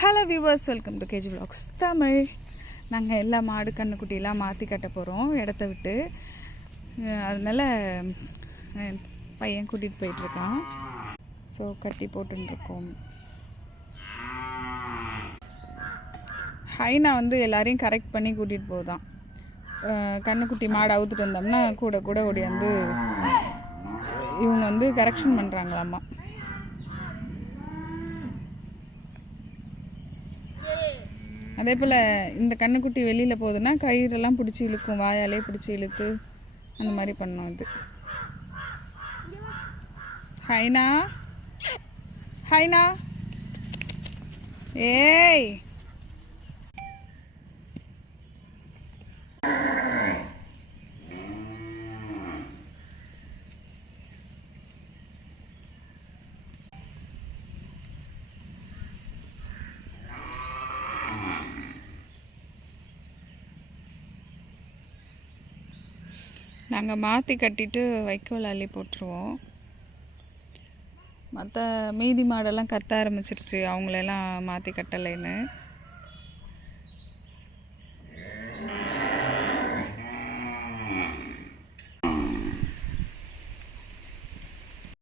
Hello viewers, welcome to KG vlogs Tamil. நாங்கள் எல்லா மாடு கண்ணுக்குட்டிலாம் மாற்றி கட்ட போகிறோம் இடத்த விட்டு. அதனால் பையன் கூட்டிகிட்டு போயிட்டுருக்கான். ஸோ கட்டி போட்டுருக்கோம். ஹைனா வந்து எல்லாரையும் கரெக்ட் பண்ணி கூட்டிகிட்டு போகுதான். கண்ணுக்குட்டி மாடு அவுத்துட்டு வந்தோம்னா கூட கூட ஓடியாந்து இவங்க வந்து கரெக்ஷன் பண்ணுறாங்களாம்மா. அதே போல் இந்த கண்ணுக்குட்டி வெளியில் போகுதுன்னா கயிறெல்லாம் பிடிச்சி இழுக்கும், வாயாலே பிடிச்சி இழுத்து அந்த மாதிரி பண்ணோம். இது ஹைனா ஹைனா ஏய் நாங்கள் மாற்றி கட்டிட்டு வைக்கோல் அள்ளி போட்டுருவோம். மற்ற மீதி மாடெல்லாம் கத்த ஆரம்பிச்சிருச்சு, அவங்களெல்லாம் மாற்றி கட்டலைன்னு.